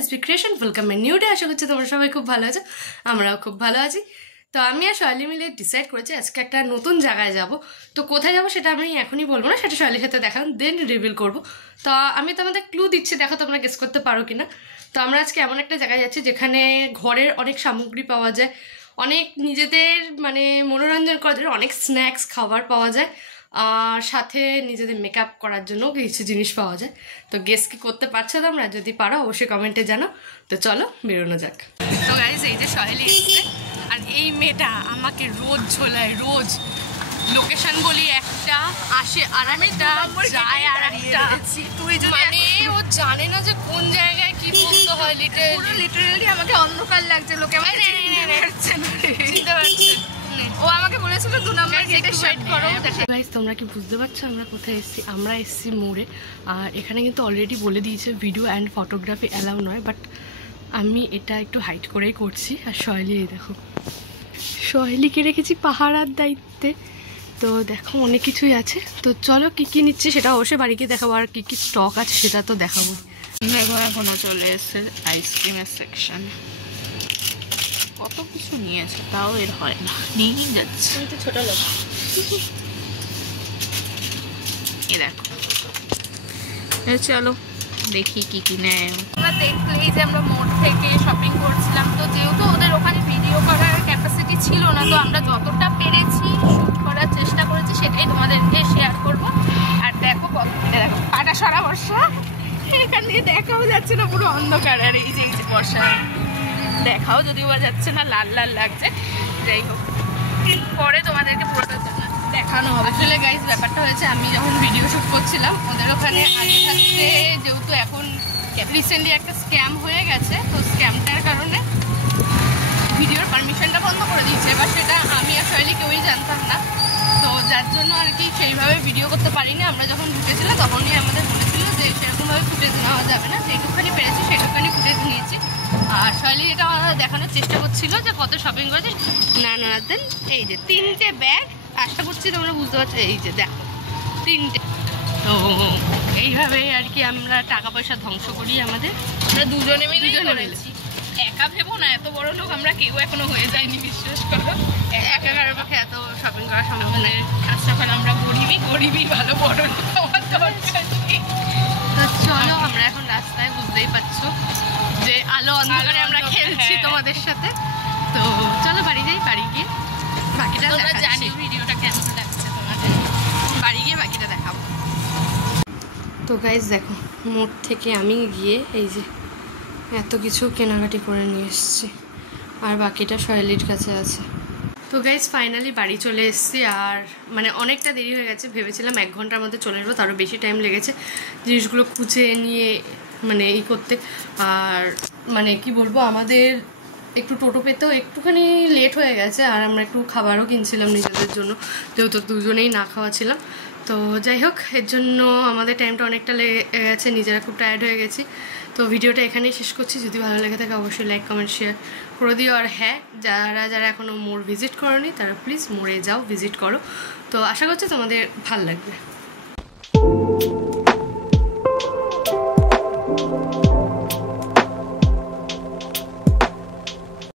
SB creation, welcome my new day. আশা করছি তোমরা সবাই খুব ভালো আছো, আমরাও খুব ভালো আছি। তো আমি আর শৈলী মিলে ডিসাইড করেছি আজকে একটা নতুন জায়গায় যাব। তো কোথায় যাব সেটা আমি এখনই বলবো না, সেটা শৈলীর সাথে দেখান দেন রিভিল করবো। তো আমি তোমাদের ক্লু দিচ্ছি, দেখো তোমরা গেস করতে পারো কিনা। তো আমরা আজকে এমন একটা জায়গায় যাচ্ছি যেখানে ঘরের অনেক সামগ্রী পাওয়া যায়, অনেক নিজেদের মানে মনোরঞ্জন করার জন্য অনেক স্ন্যাক্স খাবার পাওয়া যায়, আর সাথে নিজেদের মেকআপ করার জন্য কিছু জিনিস পাওয়া যায়। তো গেস কি করতে পারছো তোমরা? যদি পারো অবশ্যই কমেন্টে জানো। তো চলো বেরোনো যাক। তো গাইজ এই যে শৈলী এসছে, আর এই মেয়েটা আমাকে রোজ ঝোলায়, রোজ লোকেশন বলি একটা, আসে আর একটা, যায় আর একটা। তুই মানে ও জানে না যে কোন জায়গায় কি বলতে হয়। লিটারালি আমাকে অন্ধকার লাগছে, লোকে আমাকে চিনতে পারছে। ও আমাকে বলেছিল 2 নম্বর গেটে ওয়েট করো। গাইস তোমরা কি বুঝতে পারছো আমরা কোথায় এসেছি? আমরা এসেছি মোড়ে। আর এখানে কিন্তু অলরেডি বলে দিয়েছে ভিডিও অ্যান্ড ফটোগ্রাফি অ্যালাউ নয়, বাট আমি এটা একটু হাইট করেই করছি। আর শৈলী এই দেখো, শৈলীকে রেখেছি পাহারার দায়িত্বে। তো দেখো অনেক কিছুই আছে। তো চলো কি কি নিচ্ছি সেটা অবশ্যই বাড়িকে দেখাবো, আর কি কি স্টক আছে সেটা তো দেখাবো। দেখো এখনো চলে এসেছে আইসক্রিমের সেকশন, কত কিছু নিয়েছে তাও এর হয় না, নিয়েই যাচ্ছে। তো ছোট লোক এই দেখো, চলো দেখি কি কি নেয়। আমরা দেখলেই যে আমরা মোড় থেকে শপিং করছিলাম, তো যেহেতু ওদের ওখানে ভিডিও করার ক্যাপাসিটি ছিল না, তো আমরা যতটা পেরেছি শুট করার চেষ্টা করেছি, সেটাই তোমাদেরকে শেয়ার করবো। আর দেখো কত, দেখো কাটা সারা বর্ষা, এখান দিয়ে দেখাও যাচ্ছে না, পুরো অন্ধকার। আর এই যে বর্ষা দেখাও যদিও বা যাচ্ছে না, লাল লাল লাগছে। যাই হোক, পরে তোমাদেরকে পুরোটা দেখানো হবে। আসলে গাইজ ব্যাপারটা হয়েছে, আমি যখন ভিডিও শ্যুট করছিলাম ওদের ওখানে আগে থাকতে, যেহেতু এখন রিসেন্টলি একটা স্ক্যাম হয়ে গেছে, তো স্ক্যামটার কারণে ভিডিওর পারমিশনটা বন্ধ করে দিয়েছে। এবার সেটা আমি আর শৈলী কেউই জানতাম না, তো যার জন্য আর কি সেইভাবে ভিডিও করতে পারিনি। আমরা যখন ঢুকেছিলাম তখনই আমাদের বলেছিল যে সেরকমভাবে ফুটেজ নেওয়া যাবে না, যেটুখানি পেরেছি সেটুখানি ফুটেজ নিয়েছি। আর শৈলী এটা দেখানোর চেষ্টা করছিল যে কত শপিং করেছে। না দেন এই যে 3টে ব্যাগ, আশা করছি তোমরা বুঝতে পারছো। এই যে দেখো 3টে। তো এইভাবেই আর কি আমরা টাকা পয়সা ধ্বংস করি আমাদের। আমরা দুজনে মিলে করেছি, একা ভেবো না, এত বড় লোক আমরা কেউ এখনো হয়ে যায়নি, বিশ্বাস করো। একা কারোর পক্ষে এত শপিং করা সম্ভব নয়। তখন আমরা গরিবই ভালো, বড় লোক আমার দরকার নেই। তো চলো আমরা এখন রাস্তায়, বুঝতেই পারছো যে আলো অন্ধকারে আমরা খেলছি তোমাদের সাথে। তো চলো বাড়ি যাই, বাড়ি গিয়ে বাকিটা জানি ভিডিওটা কেমন লাগছে তোমাদের, বাড়ি গিয়ে বাকিটা দেখাবো। তো গাইজ দেখো, মোড় থেকে আমি গিয়ে এই যে এত কিছু কেনাকাটি করে নিয়ে এসেছি, আর বাকিটা শৈলীর কাছে আছে। তো গাইজ ফাইনালি বাড়ি চলে এসেছি, আর মানে অনেকটা দেরি হয়ে গেছে। ভেবেছিলাম 1 ঘন্টার মধ্যে চলে যাবো, তারও বেশি টাইম লেগেছে জিনিসগুলো খুঁজে নিয়ে মানে করতে। আর মানে কি বলবো, আমাদের একটু টোটো পেতেও একটুখানি লেট হয়ে গেছে, আর আমরা একটু খাবারও কিনছিলাম নিজেদের জন্য, যেহেতু দুজনেই না খাওয়া ছিলাম। তো যাই হোক, এর জন্য আমাদের টাইমটা অনেকটা লেগে গেছে, নিজেরা খুব টায়ার্ড হয়ে গেছি। তো ভিডিওটা এখানেই শেষ করছি। যদি ভালো লেগে থাকে অবশ্যই লাইক কমেন্ট শেয়ার করে দিও। আর হ্যাঁ, যারা এখনও মোড় ভিজিট করোনি তারা প্লিজ মোড়ে যাও, ভিজিট করো। তো আশা করছি তোমাদের ভালো লাগবে।